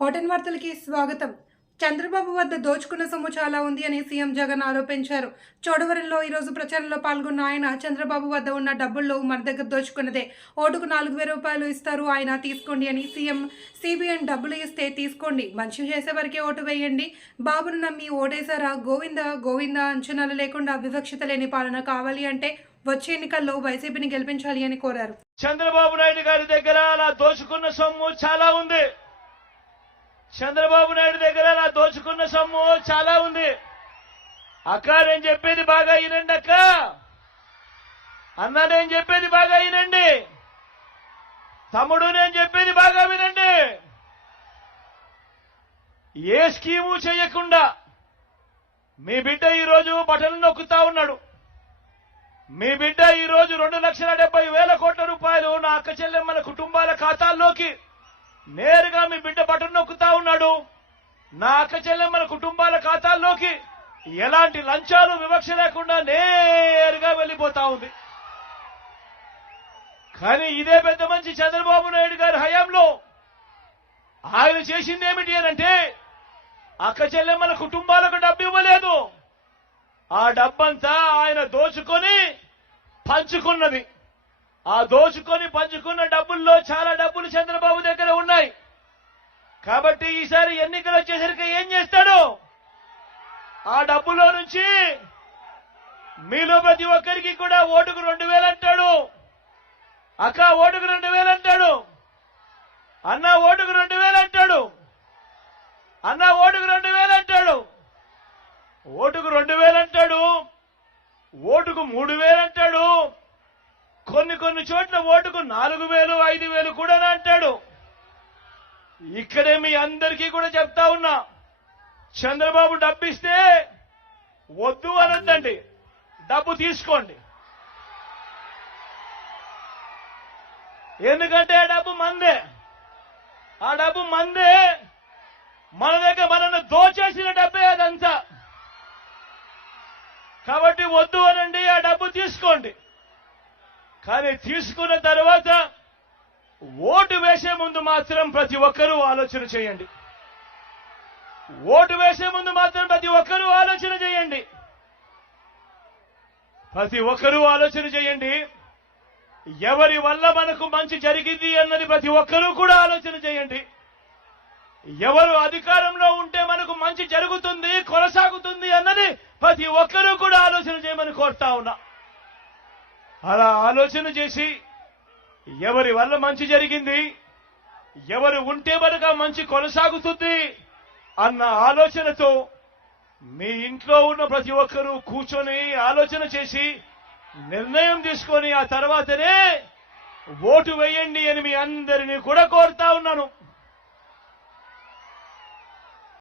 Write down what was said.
Hotel వార్తలకి స్వాగతం. చంద్రబాబు వద్ద దోచుకున్న సొమ్ము చాలా ఉంది అని సీఎం జగన్ ఆరోపించారు. చోడవరంలో ఈరోజు ప్రచారంలో పాల్గొన్న ఆయన చంద్రబాబు వద్ద ఉన్న డబ్బుల్లో మన దగ్గర దోచుకున్నదే. ఓటుకు నాలుగు వేల రూపాయలు ఇస్తారు ఆయన తీసుకోండి అని సీఎం సిబిఎన్ డబ్బులు ఇస్తే తీసుకోండి. మంచి చేసే వరకే ఓటు వేయండి. బాబును నమ్మి ఓటేశారా? గోవింద గోవింద అంచనాలు లేకుండా వివక్షత లేని పాలన కావాలి అంటే వచ్చే ఎన్నికల్లో వైసీపీని గెలిపించాలి అని కోరారు. చంద్రబాబు నాయుడు గారి దగ్గర అలా దోచుకున్న సొమ్ము చాలా ఉంది. చంద్రబాబు నాయుడు దగ్గర నా దోచుకున్న సొమ్ము చాలా ఉంది. అక్క నేను చెప్పేది బాగా వినండి అక్క. అన్న నేను చెప్పేది బాగా వినండి. తమ్ముడు నేను చెప్పేది బాగా వినండి. ఏ స్కీము చేయకుండా మీ బిడ్డ ఈరోజు బటన్లు నొక్కుతా ఉన్నాడు. మీ బిడ్డ ఈరోజు రెండు లక్షల డెబ్బై వేల కోట్ల రూపాయలు నా అక్క చెల్లెమ్మల కుటుంబాల ఖాతాల్లోకి నేరుగా మీ బిడ్డ బటన్ నొక్కుతా ఉన్నాడు. నా అక్క చెల్లెమ్మల కుటుంబాల ఖాతాల్లోకి ఎలాంటి లంచాలు వివక్ష లేకుండా నేరుగా వెళ్ళిపోతా ఉంది. కానీ ఇదే పెద్ద మంచి చంద్రబాబు నాయుడు గారి హయాంలో ఆయన చేసింది ఏమిటి అనంటే అక్క చెల్లెమ్మల కుటుంబాలకు డబ్బు ఇవ్వలేదు. ఆ డబ్బంతా ఆయన దోచుకొని పంచుకున్నది. ఆ దోచుకొని పంచుకున్న డబ్బుల్లో చాలా డబ్బులు చంద్రబాబు దగ్గర కాబట్టి ఈసారి ఎన్నికలు వచ్చేసరికి ఏం చేస్తాడు? ఆ డబ్బులో నుంచి మీలో ప్రతి ఒక్కరికి కూడా ఓటుకు రెండు వేలు అంటాడు. అక్క ఓటుకు రెండు వేలు అంటాడు. అన్న ఓటుకు రెండు వేలు అంటాడు. అన్న ఓటుకు రెండు వేలు అంటాడు. ఓటుకు రెండు వేలు అంటాడు. ఓటుకు మూడు వేలు అంటాడు. కొన్ని కొన్ని చోట్ల ఓటుకు నాలుగు వేలు ఐదు వేలు కూడా అంటాడు. ఇక్కడే మీ అందరికీ కూడా చెప్తా ఉన్నా. చంద్రబాబు డబ్బిస్తే వద్దు అనొద్దండి. డబ్బు తీసుకోండి. ఎందుకంటే ఆ డబ్బు మందే. ఆ డబ్బు మందే. మన దగ్గర మనల్ని దోచేసిన డబ్బే అదంతా. కాబట్టి వద్దు అనండి ఆ డబ్బు తీసుకోండి. కానీ తీసుకున్న తర్వాత ఓటు వేసే ముందు మాత్రం ప్రతి ఒక్కరూ ఆలోచన చేయండి. ఓటు వేసే ముందు మాత్రం ప్రతి ఒక్కరూ ఆలోచన చేయండి. ప్రతి ఒక్కరూ ఆలోచన చేయండి. ఎవరి వల్ల మనకు మంచి జరిగింది అన్నది ప్రతి ఒక్కరూ కూడా ఆలోచన చేయండి. ఎవరు అధికారంలో ఉంటే మనకు మంచి జరుగుతుంది కొనసాగుతుంది అన్నది ప్రతి ఒక్కరూ కూడా ఆలోచన చేయమని కోరుతా ఉన్నా. అలా ఆలోచన చేసి ఎవరి వల్ల మంచి జరిగింది? ఎవరు ఉంటే మనక మంచి కొనసాగుతుంది? అన్న ఆలోచనతో మీ ఇంట్లో ఉన్న ప్రతి ఒక్కరూ కూర్చొని ఆలోచన చేసి నిర్ణయం తీసుకొని ఆ తర్వాతనే ఓటు వేయండి అని మీ అందరినీ కూడా కోరుతా ఉన్నాను.